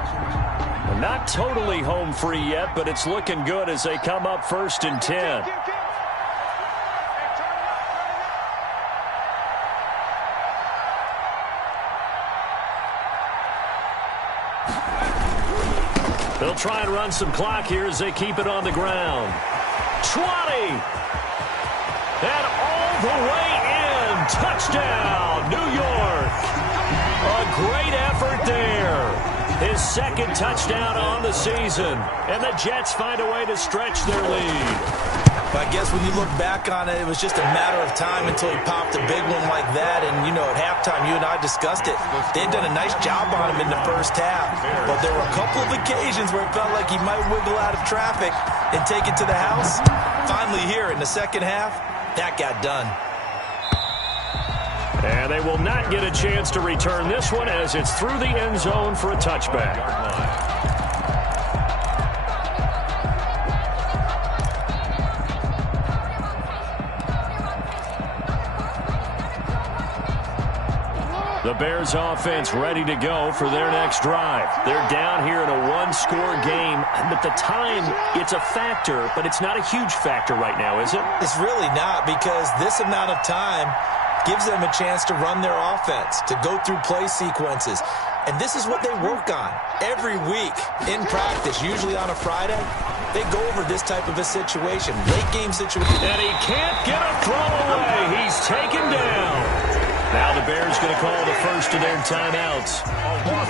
Not totally home free yet, but it's looking good as they come up 1st and 10. They'll try and run some clock here as they keep it on the ground. 20! And all the way in! Touchdown, New York! A great effort there. His 2nd touchdown on the season. And the Jets find a way to stretch their lead. I guess when you look back on it, it was just a matter of time until he popped a big one like that. And, you know, at halftime, you and I discussed it. They'd done a nice job on him in the first half. But there were a couple of occasions where it felt like he might wiggle out of traffic and take it to the house. Finally here in the second half, that got done. And they will not get a chance to return this one as it's through the end zone for a touchback. The Bears offense ready to go for their next drive. They're down here in a 1-score game. But the time, it's a factor, but it's not a huge factor right now, is it? It's really not, because this amount of time gives them a chance to run their offense, to go through play sequences. And this is what they work on every week in practice, usually on a Friday. They go over this type of a situation, late game situation. And he can't get a throw away. He's taken down. Now the Bears going to call the first of their timeouts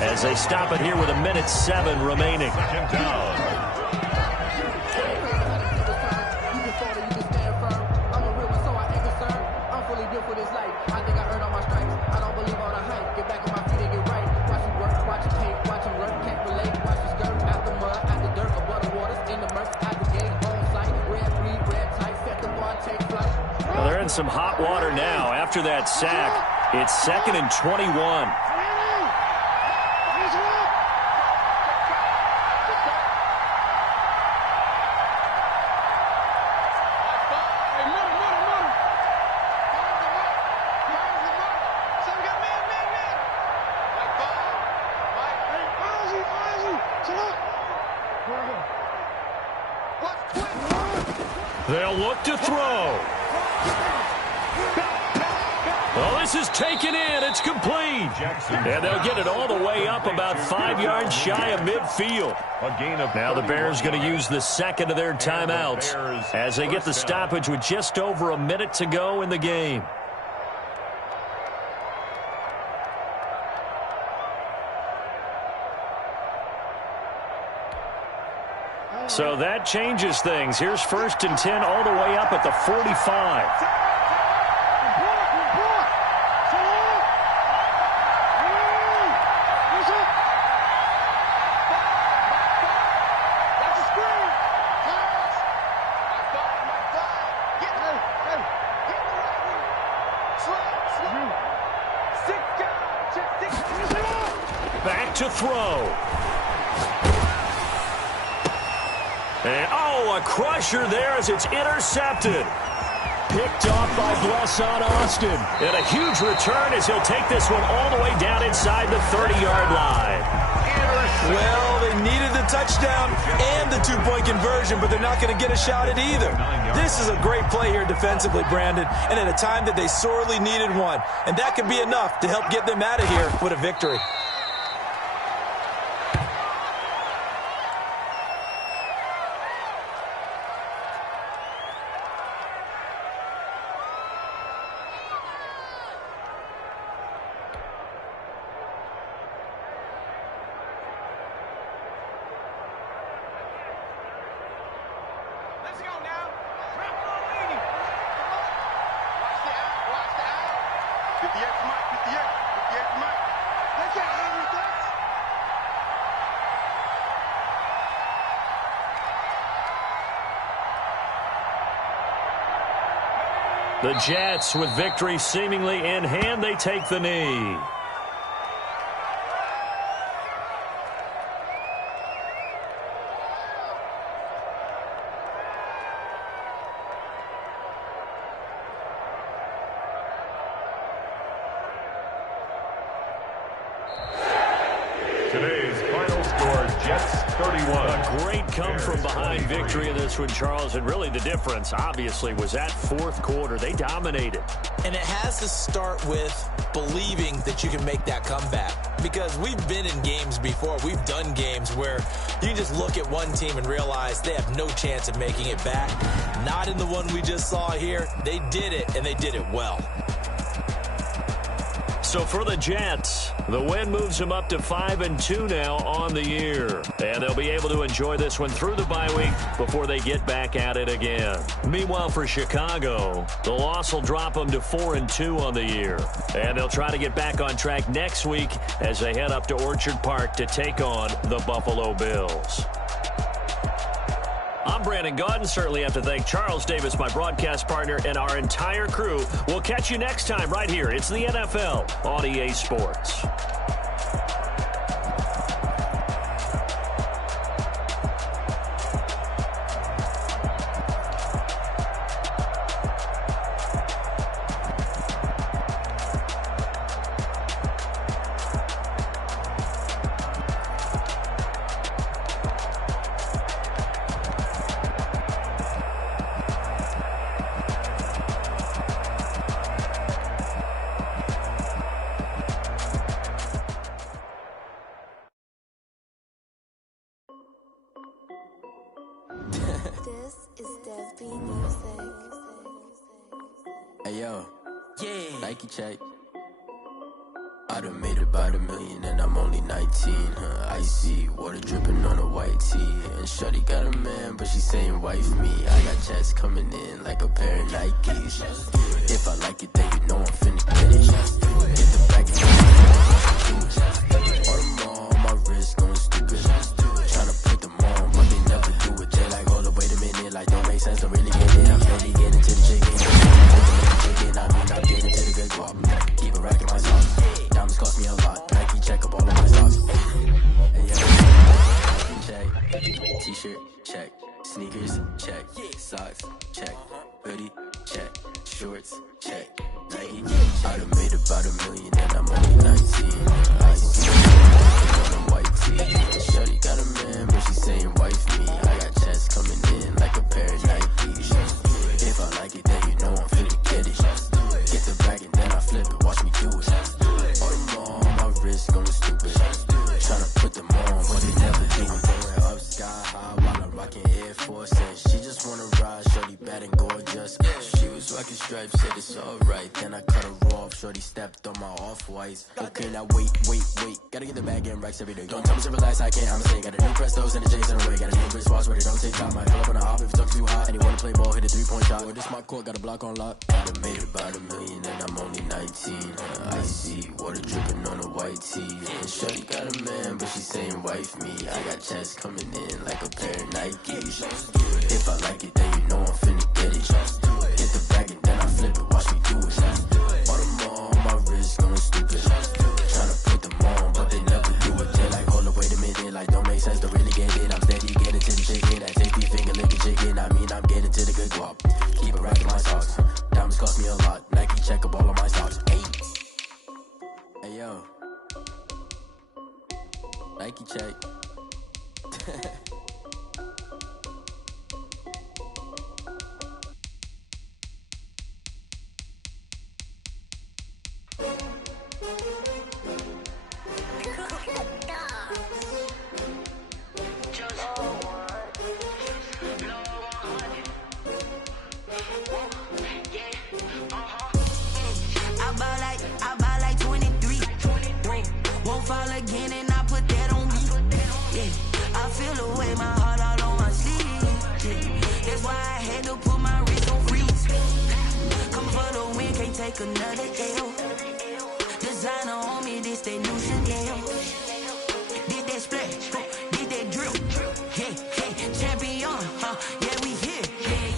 as they stop it here with 1:07 remaining. Second down. For this life, I think I earned all my stripes. Well, they're in some hot water now. After that sack, it's 2nd and 21. They'll look to throw. Well, this is taken in. It's complete. And they'll get it all the way up about 5 yards shy of midfield. Now the Bears going to use the second of their timeouts as they get the stoppage with just over a minute to go in the game. So that changes things. Here's 1st and 10 all the way up at the 45. Back to throw. And, a crusher there as it's intercepted. Picked off by Blesson Austin. And a huge return as he'll take this one all the way down inside the 30-yard line. Well, they needed the touchdown and the two-point conversion, but they're not going to get a shot at either. This is a great play here defensively, Brandon, and at a time that they sorely needed one. And that could be enough to help get them out of here with a victory. The Jets, with victory seemingly in hand, they take the knee. Today's final score, Jets 31. A great come-from-behind victory in this one, Charles, and really the difference, obviously, was that fourth quarter. They dominated. And it has to start with believing that you can make that comeback. Because we've been in games before. We've done games where you just look at one team and realize they have no chance of making it back. Not in the one we just saw here. They did it, and they did it well. So for the Jets, the win moves them up to 5-2 now on the year. And they'll be able to enjoy this one through the bye week before they get back at it again. Meanwhile, for Chicago, the loss will drop them to 4-2 on the year. And they'll try to get back on track next week as they head up to Orchard Park to take on the Buffalo Bills. I'm Brandon Gaudin. Certainly have to thank Charles Davis, my broadcast partner, and our entire crew. We'll catch you next time right here. It's the NFL on EA Sports. This is Desby Music. Hey yo, Nike check. I done made about $1 million and I'm only 19, icy, water dripping on a white tee. And shorty got a man, but she saying wife me. I got checks coming in like a pair of Nikes. If I like it, then you know I'm finna get it. Hit the back and all the mall, my wrist going stupid. T-shirt, check. Sneakers, check. Socks, check. Hoodie, check. Shorts, check. Nike, I done made about $1 million and I'm only 19. I see on a white tee. Shorty got a man, but she saying wife me. I got checks coming in like a pair of Nikes. If I like it, then you know I'm finna get it. Get the bag and then I flip it. Watch me do it. All them on my wrist going stupid. Tryna put them on, but they never do it. Going up sky high while I'm rocking Air Force. And she just wanna ride, shorty bad and gorgeous. She was rocking stripes, said it's alright. Then I cut her off, shorty stepped on my off-whites. Okay, now wait. Gotta get the bag and racks every day. Don't tell me to relax, I can't, I'm saying. Got a new Prestos and a J's in the way. Got a new Chris Foss, but it don't take time. Might pull up on a hop if it's talking too hot. And you wanna play ball, hit a 3-point shot. Or this my court, got a block on lock. I done made about $1 million and I'm only 19. I see water dripping on a white tee. And shorty got a man, but she saying wife me. I got checks coming in like a pair of Nikes. If I like it, then you know I'm finna get it. Hit the bag and then I flip it, watch me do it. All them on my wrist going stupid. Tryna put them on, but they never do it. They like, hold up, wait a minute, like don't make sense to really get it. I'm steady getting to the chicken, that tasty finger licking chicken. I mean, I'm getting to the good guap. Keep it racking my socks. Diamonds cost me a lot. Nike check up all of my socks. Hey yo, Nike check. I buy like 23. Won't fall again and I put that on me. Yeah, I feel the way, my heart all on my sleeve. Yeah, that's why I had to put my wrist on freeze. Come for the win, can't take another L. Designer on me, this that new Chanel. Did that splash, did that drill. Yeah, champion, yeah, we here.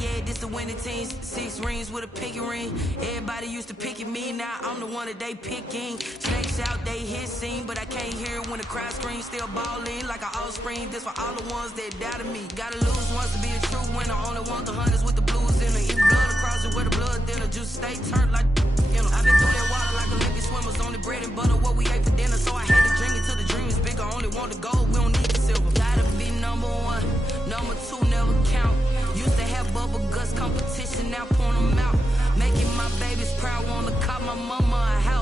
Yeah, this the winning team. 6 rings with a pinky ring. Everybody used to pick at me, now I'm the one that they picking. Snakes out, they hit scene, but I can't hear it when the crowd screams. Still ballin' like an offspring. This for all the ones that doubted me. Gotta lose once to be a true winner. Only want the hunters with the blues in it. Even blood across it where the blood thinner. Just stay turned like you know. I've been through that water like Olympic swimmers. Only bread and butter what we ate for dinner. So I had to dream it till the dream is bigger. Only want the gold, we don't need the silver. Gotta be number 1, number 2 never count. Used to have bubble guts competition, now point them out. Making my babies proud, wanna call my mama a house.